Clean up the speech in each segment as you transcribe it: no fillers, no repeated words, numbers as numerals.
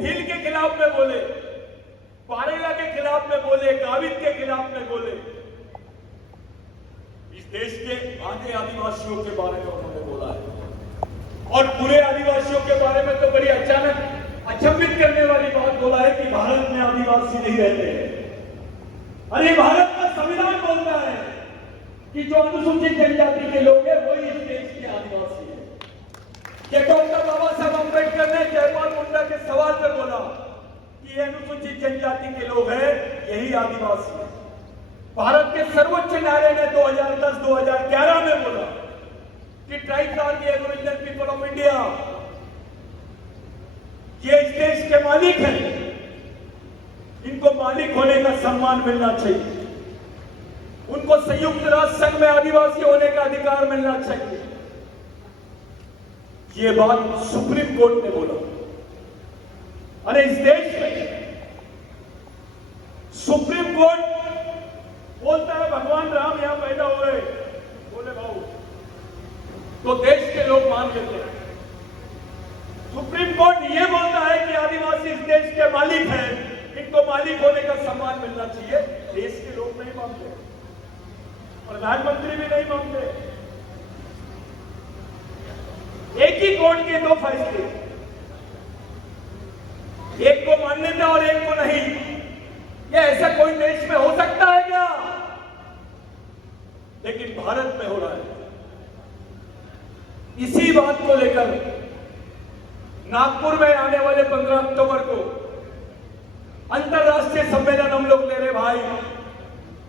भील के खिलाफ में बोले, पारेला के खिलाफ में बोले, गावित के खिलाफ में बोले। इस देश के आधे आदिवासियों के बारे में उन्होंने बोला है और पूरे आदिवासियों के बारे में तो बड़ी अचानक अचंभित करने वाली बात बोला है कि भारत में आदिवासी नहीं रहते हैं। अरे भारत का संविधान बोलता है कि जो अनुसूचित जनजाति के लोग हैं वही इस देश के आदिवासी हैं। ये डॉक्टर बाबा साहब अम्बेडकर ने जयपाल मुंडा के सवाल पे बोला कि ये अनुसूचित जनजाति के लोग हैं, यही आदिवासी है। भारत के सर्वोच्च न्यायालय ने 2010-2011 में बोला कि tribes are the aboriginal people of India, ये इस देश के मालिक हैं, इनको मालिक होने का सम्मान मिलना चाहिए, उनको संयुक्त राष्ट्र संघ में आदिवासी होने का अधिकार मिलना चाहिए। ये बात सुप्रीम कोर्ट ने बोला। अरे इस देश में सुप्रीम कोर्ट बोलता है भगवान राम यहां पैदा हुए, बोले भाऊ, तो देश के लोग मान लेते हैं। सुप्रीम कोर्ट ये बोलता है कि आदिवासी इस देश के मालिक हैं, इनको मालिक होने का सम्मान मिलना चाहिए, देश के लोग नहीं मानते, प्रधानमंत्री भी नहीं मानते। एक ही कोर्ट के दो फैसले, एक को मानने का और एक को नहीं। क्या ऐसा कोई देश में हो सकता है क्या? लेकिन भारत में हो रहा है। इसी बात को लेकर नागपुर में आने वाले 15 अक्टूबर को अंतरराष्ट्रीय सम्मेलन हम लोग ले रहे भाई,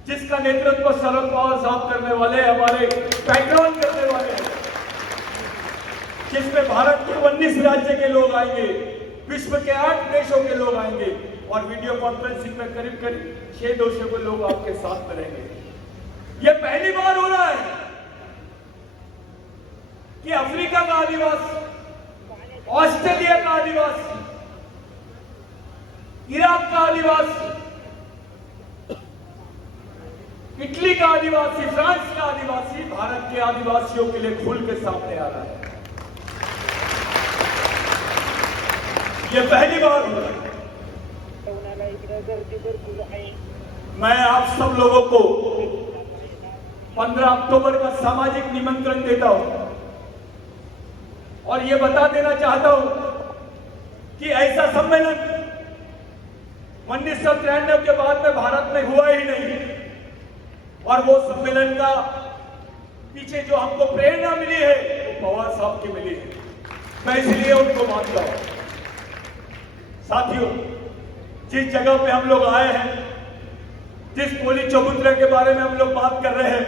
जिसका नेतृत्व शरद पवार साहब करने वाले, हमारे पैट्रॉन करने वाले हैं, जिसमें भारत के 19 राज्य के लोग आएंगे, विश्व के 8 देशों के लोग आएंगे और वीडियो कॉन्फ्रेंसिंग में करीब करीब 6 देशों के लोग आपके साथ में रहेंगे। यह पहली बार हो रहा है कि अफ्रीका का आदिवासी, ऑस्ट्रेलिया का आदिवासी, इराक का आदिवासी, इटली का आदिवासी, फ्रांस का आदिवासी भारत के आदिवासियों के लिए खुल के सामने आ रहा है। ये पहली बार हो रहा है। मैं आप सब लोगों को 15 अक्टूबर का सामाजिक निमंत्रण देता हूं और ये बता देना चाहता हूं कि ऐसा सम्मेलन 1993 के बाद में भारत में हुआ ही नहीं। और वो सम्मेलन का पीछे जो हमको प्रेरणा मिली है वो पवार साहब की मिली है, मैं इसलिए उनको मानता हूं। साथियों, जिस जगह पे हम लोग आए हैं, जिस पोली चबूतरे के बारे में हम लोग बात कर रहे हैं,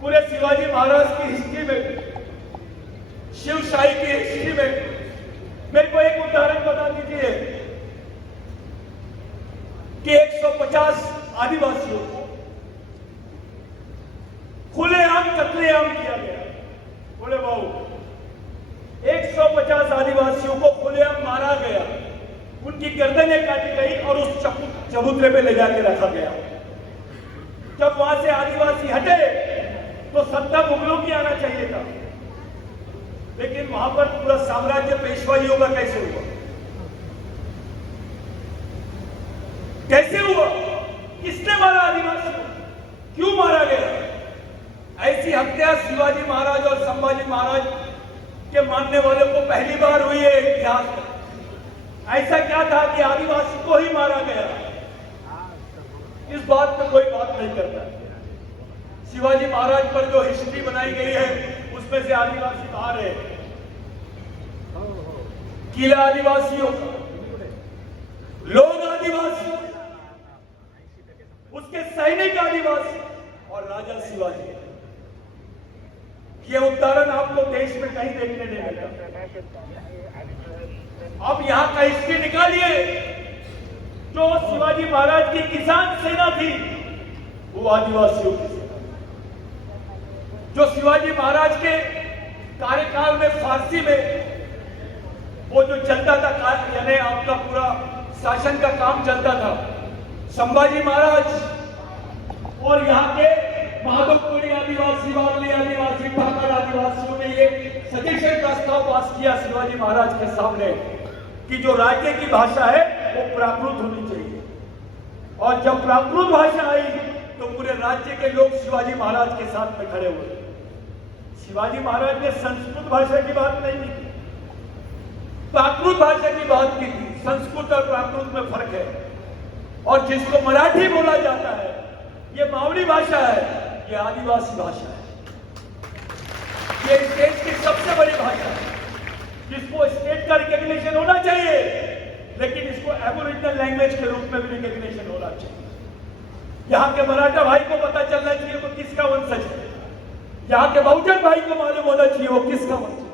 पूरे शिवाजी महाराज की हिस्ट्री में, शिवशाही की हिस्ट्री में मेरे को एक उदाहरण बता दीजिए कि 150 आदिवासियों को खुलेआम कत्लेआम किया गया। बोले बाबू, 150 आदिवासियों को खुलेआम मारा गया, उनकी गर्दनें काटी गई और उस चबूतरे पे ले जाके रखा गया। जब वहां से आदिवासी हटे तो सत्ता मुगलों की आना चाहिए था, लेकिन वहां पर पूरा साम्राज्य पेशवाइयों का कैसे हुआ? कैसे हुआ? किसने मारा आदिवासी को? क्यों मारा गया? ऐसी हत्या शिवाजी महाराज और संभाजी महाराज के मानने वालों को पहली बार हुई है इतिहास में। ऐसा क्या था कि आदिवासी को ही मारा गया? इस बात पे कोई बात नहीं करता। शिवाजी महाराज पर जो हिस्ट्री बनाई गई है उसमें से आदिवासी बाहर है। किला आदिवासियों का, लोग आदिवासी, उसके सैनिक आदिवासी और राजा शिवाजी। ये उदाहरण आपको देश में कहीं देखने नहीं मिलता। अब यहां का हिस्ट्री निकालिए। जो शिवाजी महाराज की किसान सेना थी वो आदिवासियों की सेना। जो शिवाजी महाराज के कार्यकाल में फारसी में वो जो चलता था, यानी आपका पूरा शासन का काम चलता था, संभाजी महाराज और यहाँ के महादोपुरी आदिवासी, वारली आदिवासी, ठाकर आदिवासियों ने एक सजेशन प्रस्ताव पास किया शिवाजी महाराज के सामने कि जो राज्य की भाषा है वो प्राकृत होनी चाहिए। और जब प्राकृत भाषा आई तो पूरे राज्य के लोग शिवाजी महाराज के साथ में खड़े हुए। शिवाजी महाराज ने संस्कृत भाषा की बात नहीं की, प्राकृत भाषा की बात की थी। संस्कृत और प्राकृत में फर्क है। और जिसको मराठी बोला जाता है, ये मावली भाषा है, ये आदिवासी भाषा है, ये स्टेट की सबसे बड़ी भाषा है, जिसको स्टेट का रिकॉग्निशन होना चाहिए, लेकिन इसको एबोरिजिनल लैंग्वेज के रूप में भी रिकॉग्निशन होना चाहिए। यहाँ के मराठा भाई को पता चलना चाहिए वो किसका वंशज है, यहाँ के बहुजन भाई को मालूम होना चाहिए वो किसका वंशज है,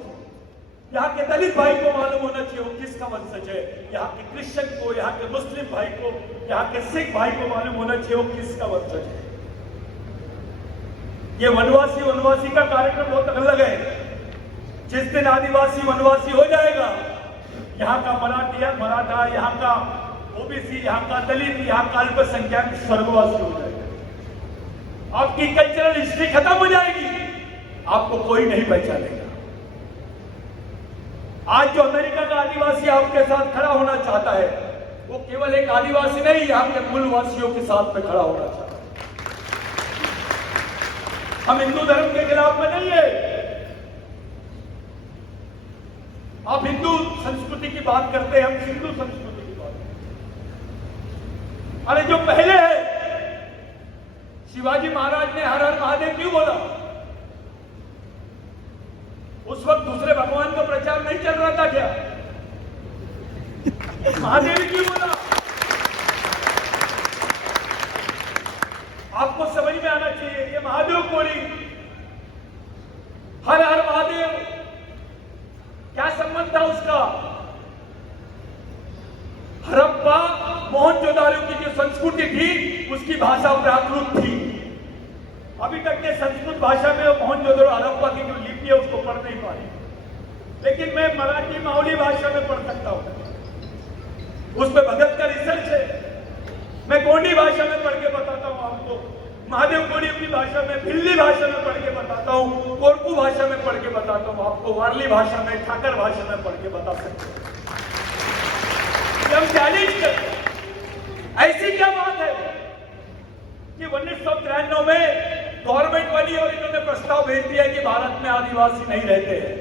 यहाँ के दलित भाई को मालूम होना चाहिए वो किसका वंशज है, यहाँ के क्रिश्चियन को, यहाँ के मुस्लिम भाई को, यहाँ के सिख भाई को मालूम होना चाहिए वो किसका वंशज है। ये वनवासी का कार्यक्रम बहुत अलग है। जिस दिन आदिवासी वनवासी हो जाएगा, यहाँ का मराठा, यहाँ का ओबीसी, यहाँ का दलित, यहाँ का अल्पसंख्यक स्वर्गवासी हो जाएगा। आपकी कल्चरल हिस्ट्री खत्म हो जाएगी, आपको कोई नहीं पहचानेगा। आज जो अमेरिका का आदिवासी आपके साथ खड़ा होना चाहता है, वो केवल एक आदिवासी नहीं, यहाँ के मूलवासियों के साथ में खड़ा होना चाहता है। हम हिंदू धर्म के खिलाफ में नहीं है। आप हिंदू संस्कृति की बात करते हैं, हम हिंदू संस्कृति की बात करते हैं। अरे जो पहले है, शिवाजी महाराज ने हर हर महादेव क्यों बोला? उस वक्त दूसरे भगवान का प्रचार नहीं चल रहा था क्या? महादेव क्यों बोला? आपको समझ में आना चाहिए, ये महादेव बोली, हर हर महादेव, क्या संबंध था उसका? हड़प्पा मोहनजोदाड़ो की जो संस्कृति थी, उसकी भाषा प्राकृत थी। अभी तक के संस्कृत भाषा में मोहनजोदाड़ो हड़प्पा की जो लिपि है उसको पढ़ नहीं पाए, लेकिन मैं मराठी मावली भाषा में पढ़ सकता हूं। उसमें भगत का रिसर्च है। मैं गोंडी भाषा में पढ़ के बताता हूं आपको, महादेव गोंडी अपनी भाषा में, भिल्ली भाषा में पढ़ के बताता हूं, कोरकू भाषा में पढ़ के बताता हूं आपको, वारली भाषा में, ठाकर भाषा में पढ़ के बता सकते हैं। हम चैलेंज करते हैं। ऐसी क्या बात है कि 1993 में गवर्नमेंट बनी और इन्होंने प्रस्ताव भेज दिया कि भारत में आदिवासी नहीं रहते हैं।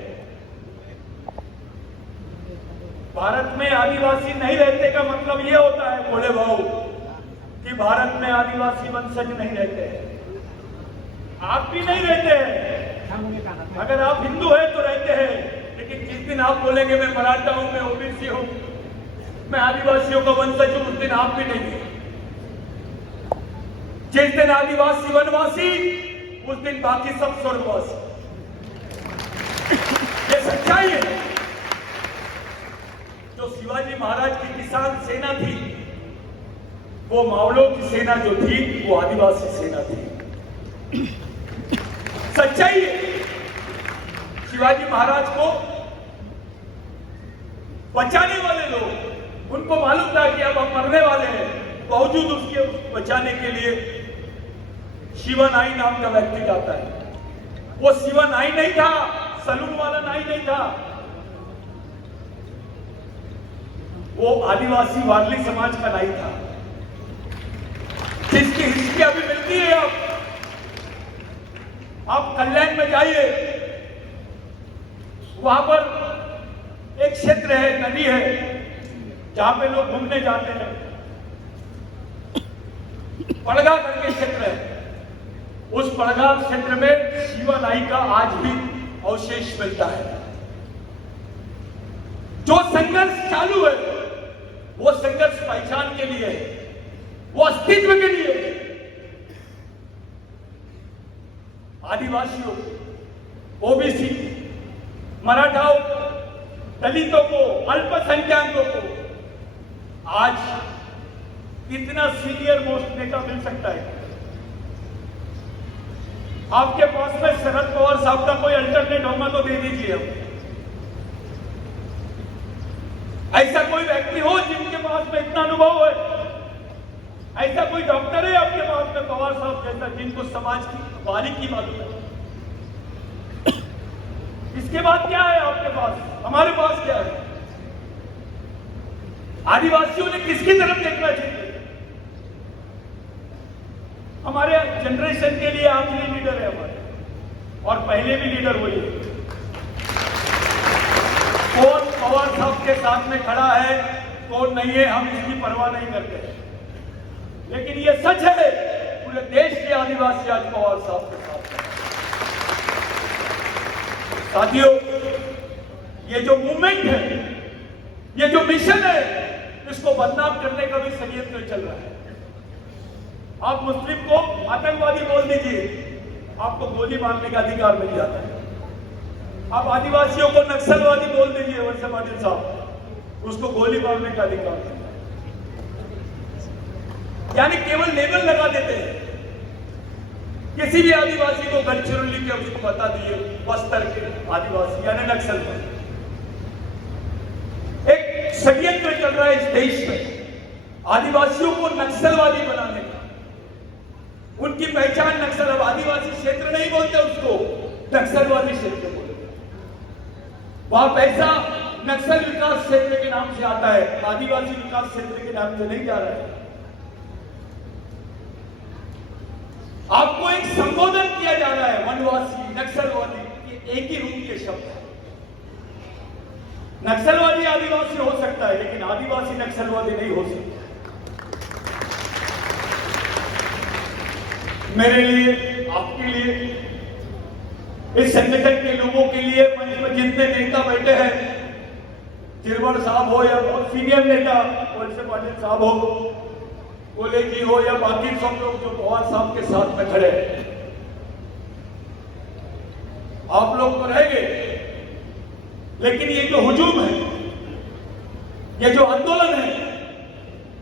भारत में आदिवासी नहीं रहते का मतलब यह होता है भोले भाऊ कि भारत में आदिवासी वंशज नहीं रहते हैं। आप भी नहीं रहते हैं। अगर आप हिंदू हैं तो रहते हैं, लेकिन जिस दिन आप बोलेंगे मैं मराठा हूं, मैं ओबीसी हूं, मैं आदिवासियों का वंशज हूं, उस दिन आप भी नहीं हैं। जिस दिन आदिवासी वनवासी, उस दिन बाकी सब स्वर्गवासी। ये सच्चाई है। जो शिवाजी महाराज की किसान सेना थी, वो मावलों की सेना जो थी वो आदिवासी सेना थी। सच्चाई है। शिवाजी महाराज को बचाने वाले लोग, उनको मालूम था कि अब हम मरने वाले हैं, बावजूद उसके बचाने के लिए शिवा नाई नाम का व्यक्ति जाता है। वो शिवा नाई नहीं था, सलून वाला नाई नहीं था, वो आदिवासी वारली समाज का नाई था, जिसकी हिस्ट्री अभी मिलती है। आप कल्याण में जाइए, वहां पर एक क्षेत्र है, नदी है, जहां पे लोग घूमने जाते हैं, पड़गा करके क्षेत्र है। उस पड़गा क्षेत्र में शिवा नाई का आज भी अवशेष मिलता है। जो संघर्ष चालू है, वो संघर्ष पहचान के लिए है, वो अस्तित्व के लिए है। आदिवासियों, ओबीसी, मराठाओं, दलितों को, अल्पसंख्यकों को आज इतना सीनियर मोस्ट नेता मिल सकता है। आपके पास में शरद पवार साहब का कोई अल्टरनेट होगा तो दे दीजिए। हम ऐसा कोई व्यक्ति हो जिनके पास में इतना अनुभव है, ऐसा कोई डॉक्टर है आपके पास में पवार साहब जैसा, जिनको समाज की बारीकी मालूम है। इसके बाद क्या है आपके पास? हमारे पास क्या है? आदिवासियों ने किसकी तरफ देखना चाहिए? हमारे जनरेशन के लिए आखिरी लीडर है हमारे, और पहले भी लीडर वही है। कौन पवार साहब के साथ में खड़ा है, कौन नहीं है, हम इसकी परवाह नहीं करते। लेकिन ये सच है, पूरे देश के आदिवासी आज पवार साहब के साथ हैं। साथियों, ये जो मूवमेंट है, ये जो मिशन है, इसको बदनाम करने का भी षड्यंत्र चल रहा है। आप मुस्लिम को आतंकवादी बोल दीजिए, आपको गोली मारने का अधिकार मिल जाता है। आप आदिवासियों को नक्सलवादी बोल दीजिए, वत्स पाटिल साहब, उसको गोली मारने का अधिकार मिलता है। यानी केवल लेबल लगा देते हैं। किसी भी आदिवासी को गढ़चिरौली के उसको बता दिए बस्तर के आदिवासी यानी नक्सलवादी। एक षड्यंत्र चल रहा है इस देश में आदिवासियों को नक्सलवादी बनाने का। उनकी पहचान नक्सल, अब आदिवासी क्षेत्र नहीं बोलते उसको, नक्सलवादी क्षेत्र बोलते। वहां पैसा नक्सल विकास क्षेत्र के नाम से आता है, आदिवासी विकास क्षेत्र के नाम से नहीं जा रहा है। आपको एक संबोधन किया जा रहा है, वनवासी, नक्सलवादी, ये एक ही रूप के शब्द है। नक्सलवादी आदिवासी हो सकता है, लेकिन आदिवासी नक्सलवादी नहीं हो सकता। मेरे लिए, आपके लिए, इस संगठन के लोगों के लिए, मंच में जितने नेता बैठे हैं, चिरवड़ साहब हो या बहुत सीनियर नेता वत्स पाटिल साहब हो, कोले जी हो या बाकी सब लोग जो पवार साहब के साथ में खड़े हैं, आप लोग तो रहेंगे, लेकिन ये जो हुजूम है, ये जो आंदोलन है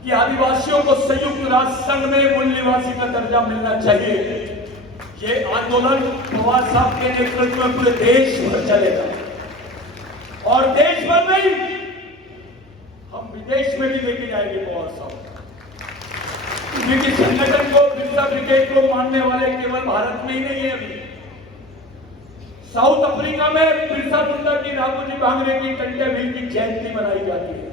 कि आदिवासियों को संयुक्त राष्ट्र संघ में मूल निवासी का दर्जा मिलना चाहिए, ये आंदोलन पवार साहब के नेतृत्व में पूरे देश भर चलेगा। और देश भर नहीं, हम विदेश में भी लेके जाएंगे पवार साहब। क्योंकि संगठन को, बिरसा ब्रिगेड को मानने वाले केवल भारत में ही नहीं है। अभी साउथ अफ्रीका में बिरसा मुंडा की, राघोजी भांगरे की, टंटेभिल की जयंती मनाई जाती है।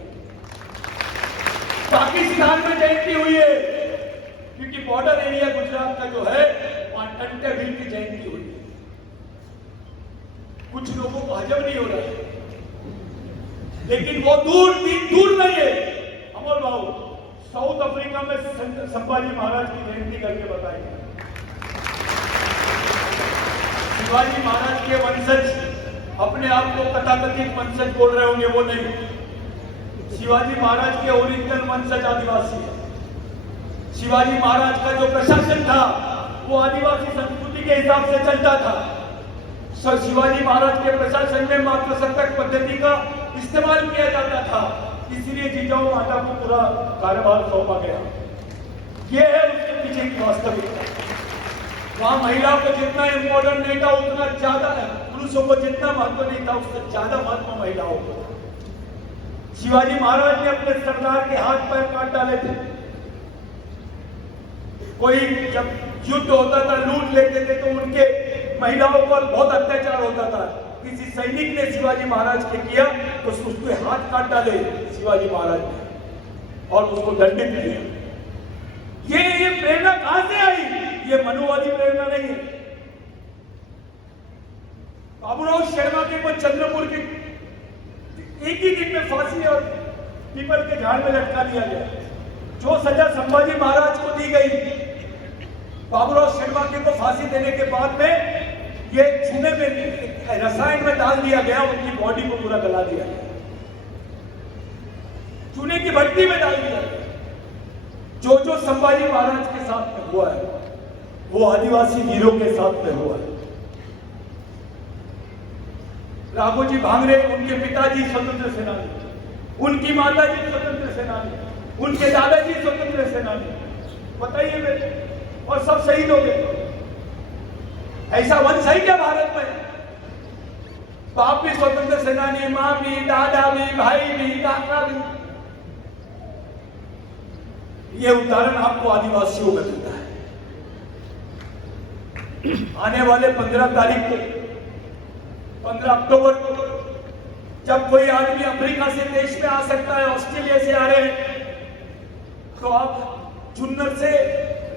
पाकिस्तान में जयंती हुई है, क्योंकि बॉर्डर एरिया गुजरात का जो है, वहां टंटेभिल की जयंती हुई है। कुछ लोगों को हजम नहीं हो रहा है, लेकिन वो दूर नहीं है। अमर बाबू साउथ अफ्रीका में संभाजी महाराज की जयंती करके बताएंगे। शिवाजी महाराज के वंशज, अपने आप को तथाकथित वंशज बोल रहे होंगे, वो नहीं। शिवाजी महाराज के ओरिजिनल वंशज आदिवासी है। शिवाजी महाराज का जो प्रशासन था, वो आदिवासी संस्कृति के हिसाब से चलता था। शिवाजी महाराज के प्रशासन में मातृसत्तक पद्धति का इस्तेमाल किया जाता था, इसलिए जिजाऊ माता को पूरा कार्यभार सौंपा गया। ये है उसके पीछे की वास्तविकता। वहां महिलाओं को जितना इम्पोर्टेंट नहीं था, उतना ज्यादा पुरुषों को जितना महत्व नहीं था, उससे ज्यादा महत्व महिलाओं को। शिवाजी महाराज ने अपने सरदार के हाथ पैर काट डाले थे। कोई जब युद्ध होता था, लूट लेते थे, तो उनके महिलाओं पर बहुत अत्याचार होता था। किसी सैनिक ने शिवाजी महाराज के किया तो उसके हाथ काट डाले शिवाजी महाराज ने, और उसको दंडित किया। ये प्रेरणा कहां से आई? ये मनुवादी प्रेरणा नहीं है। बाबूराव शर्मा के को चंद्रपुर के एक ही दिन में फांसी और पीपल के झाड़ में लटका दिया गया। जो सजा संभाजी महाराज को दी गई, बाबूराव शर्मा के को फांसी देने के बाद में ये चूने में, रसायन में डाल दिया गया, उनकी बॉडी को पूरा गला दिया गया, चूने की भट्टी में डाल दिया गया। जो संभाजी महाराज के साथ में हुआ है, वो आदिवासी वीरों के साथ में हुआ है। राघोजी भांगरे, उनके पिताजी स्वतंत्र सेनानी, उनकी माताजी स्वतंत्र सेनानी, उनके दादाजी स्वतंत्र सेनानी, बताइए मेरे, और सब शहीद हो गए। ऐसा वंश है क्या भारत में? बाप भी स्वतंत्र सेनानी, मां भी, दादा भी, भाई भी, काका भी। ये उदाहरण आपको आदिवासियों में मिलता है। आने वाले 15 तारीख को, 15 अक्टूबर को जब कोई आदमी अमेरिका से देश में आ सकता है, ऑस्ट्रेलिया से आ रहे हैं, तो आप जुन्नर से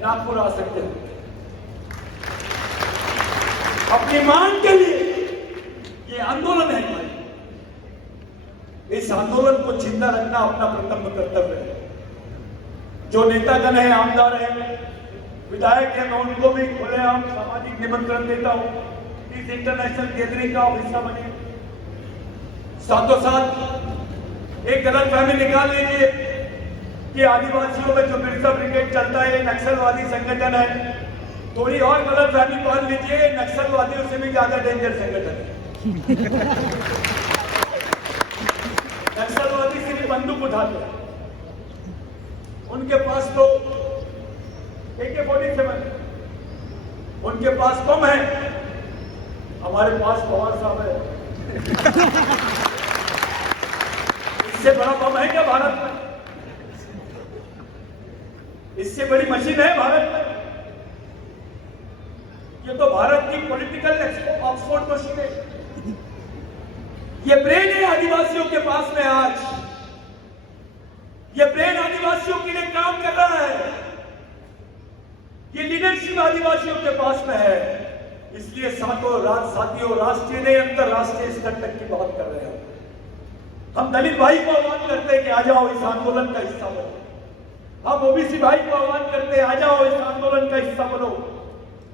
नागपुर आ सकते हो अपनी मांग के लिए। ये आंदोलन है भाई, इस आंदोलन को जिंदा रखना अपना प्रथम कर्तव्य है। जो नेतागण है, आमदार है, विधायक है, मैं उनको भी खुलेआम सामाजिक निमंत्रण देता हूं इस इंटरनेशनल गैदरिंग का हिस्सा बने। साथों साथ एक गलतफहमी निकाल लीजिए कि आदिवासियों में जो बिरसा ब्रिगेड चलता है नक्सलवादी संगठन है। थोड़ी और गलतफहमी पाल लीजिए, नक्सलवादियों से भी ज्यादा डेंजर संगठन है। नक्सलवादी सिर्फ बंदूक उठाते हैं, उनके पास तो AK-47, उनके पास बम है, हमारे पास पवार साहब है। इससे बड़ा बम है क्या भारत में? इससे बड़ी मशीन है भारत में? ये तो भारत की पॉलिटिकल ऑक्सफोर्ड मशीन है। ये ब्रेन है आदिवासियों के पास में आज, ये ब्रेन आदिवासियों के लिए काम कर रहा है, ये लीडरशिप आदिवासियों के पास में है। इसलिए साथियों, राष्ट्रीय नहीं अंतरराष्ट्रीय स्तर तक की बात कर रहे हैं। हम दलित भाई को आह्वान करते हैं कि आ जाओ इस आंदोलन का हिस्सा बनो। हम OBC भाई को आह्वान करते हैं, आ जाओ इस आंदोलन का हिस्सा बनो।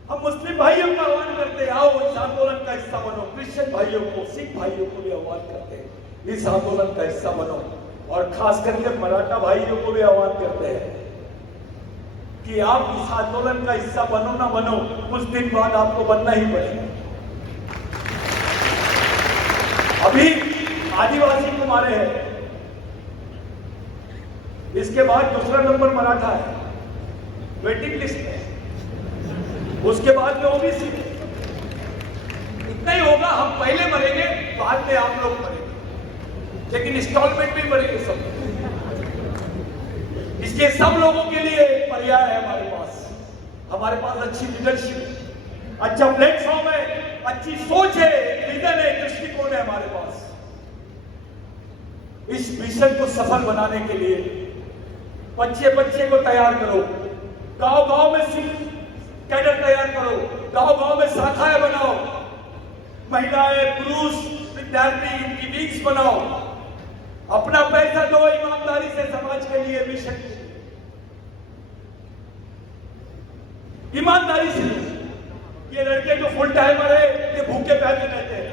हम मुस्लिम भाइयों का आह्वान करते हैं, आओ इस आंदोलन का हिस्सा बनो। क्रिश्चियन भाइयों को, सिख भाइयों को भी आह्वान करते हैं, इस आंदोलन का हिस्सा बनो। और खास करके मराठा भाइयों को भी आह्वान करते हैं कि आप इस आंदोलन का हिस्सा बनो ना बनो, कुछ दिन बाद आपको बनना ही पड़ेगा। अभी आदिवासी को मारे हैं, इसके बाद दूसरा नंबर मराठा है वेटिंग लिस्ट में, उसके बाद में OBC। इतना ही होगा, हम पहले मरेंगे, बाद में आप लोग मरेंगे, लेकिन इंस्टॉलमेंट में मरेंगे सब। इसलिए सब लोगों के लिए पर्याय है हमारे पास अच्छी लीडरशिप, अच्छा प्लेटफॉर्म है, अच्छी सोच है, विजन है, दृष्टिकोण है हमारे पास। इस मिशन को सफल बनाने के लिए बच्चे को तैयार करो, गांव में कैडर तैयार करो, गांव में शाखाएं बनाओ, महिलाएं, पुरुष, विद्यार्थी, इनकी विंग्स बनाओ, अपना पैसा दो ईमानदारी से समाज के लिए, मिशन के लिए ईमानदारी से। ये लड़के जो फुल टाइमर है, ये भूखे प्यासे रहते हैं,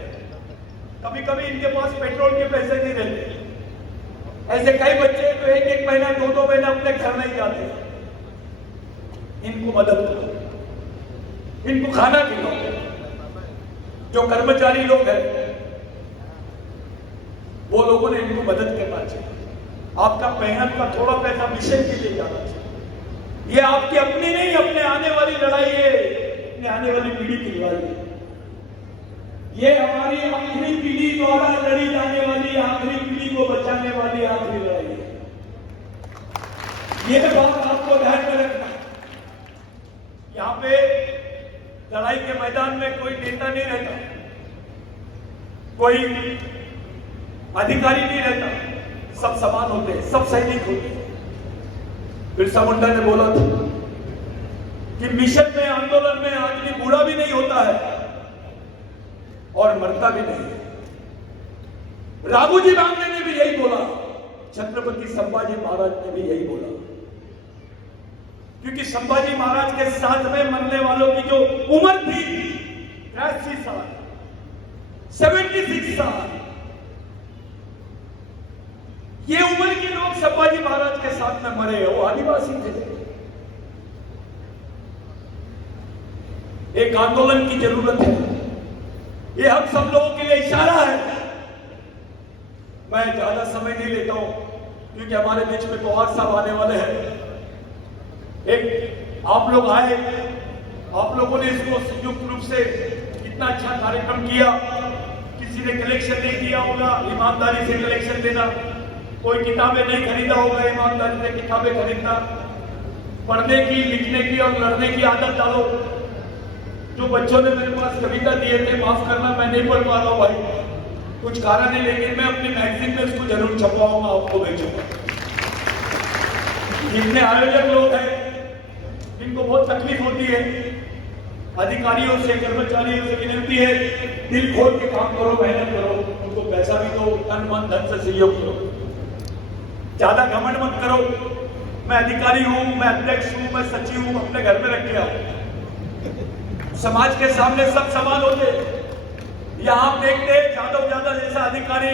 कभी कभी इनके पास पेट्रोल के पैसे नहीं रहते। ऐसे कई बच्चे तो एक महीना 2 महीना अपने घर नहीं जाते। इनको मदद करो, इनको खाना खिलाओ। जो कर्मचारी लोग हैं वो लोगों ने इनको मदद करना चाहिए। आपका मेहनत का थोड़ा पैसा मिशन के लिए जाना चाहिए। ये आपकी अपनी नहीं, अपने आने वाली लड़ाई है, अपने आने वाली पीढ़ी की लड़ाई है। ये हमारी आखिरी पीढ़ी द्वारा लड़ी जाने वाली, आखिरी पीढ़ी को बचाने वाली आखिरी लड़ाई है। ये बात आपको ध्यान में रखना। यहाँ पे लड़ाई के मैदान में कोई नेता नहीं रहता, कोई अधिकारी नहीं रहता, सब समान होते हैं, सब सैनिक होते हैं। बिरसा मुंडा ने बोला था कि मिशन में, आंदोलन में आदमी बूढ़ा भी नहीं होता है और मरता भी नहीं है। राघोजी बांगड़े ने भी यही बोला, छत्रपति संभाजी महाराज ने भी यही बोला, क्योंकि संभाजी महाराज के साथ में मरने वालों की जो उम्र थी 83 साल, 76 साल, ये उम्र के लोग संभाजी महाराज के साथ में मरे, वो आदिवासी थे। एक आंदोलन की जरूरत है, ये हम सब लोगों के लिए इशारा है। मैं ज्यादा समय नहीं लेता हूं क्योंकि हमारे बीच में पवार साहब आने वाले हैं। एक आप लोग आए, आप लोगों ने इसको संयुक्त रूप से कितना अच्छा कार्यक्रम किया। किसी ने कलेक्शन नहीं किया होगा, ईमानदारी से कलेक्शन देना। कोई किताबें नहीं खरीदा होगा, ईमानदारी से किताबें खरीदना। पढ़ने की, लिखने की और लड़ने की आदत डालो। जो बच्चों ने मेरे पास कविता दिए थे, माफ करना मैं नहीं पढ़ पा रहा हूं भाई, कुछ कारण है, लेकिन मैं अपनी मैगजीन में इसको जरूर छपवाऊंगा, आपको भेजूंगा। जितने आयोजक लोग हैं जिनको बहुत तकलीफ होती है, अधिकारियों से, कर्मचारियों से विनती है, दिल खोल के काम करो, मेहनत करो, उनको पैसा भी दो, तन मन धन से सहयोग करो, ज्यादा घमंड मत करो। मैं अधिकारी हूं, मैं अध्यक्ष हूं, मैं सचिव हूं, अपने घर में रख के आओ। समाज के सामने सब समान होते। यहां आप देखते हैं ज्यादा जैसा अधिकारी,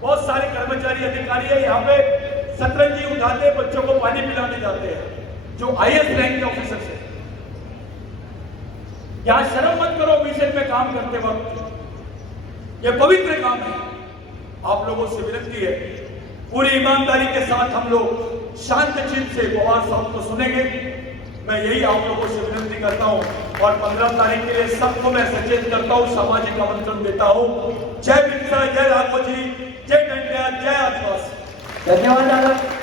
बहुत सारे कर्मचारी अधिकारी है, यहाँ पे शतरंजी उठाते, बच्चों को पानी पिलाने जाते हैं, जो आईएएस रैंक के ऑफिसर से। यहां शर्म मत करो मिशन में काम करते वक्त, यह पवित्र काम है। आप लोगों से विनती है, पूरी ईमानदारी के साथ हम लोग शांत चित्त से पवार साहब को सुनेंगे। मैं यही आप लोगों से विनती करता हूं, और 15 तारीख के लिए सबको मैं सचेत करता हूं, सामाजिक आमंत्रण देता हूं। जय बिरसा, जय राघव जी, जय टंडिया, जय आदिवासी। धन्यवाद दादा।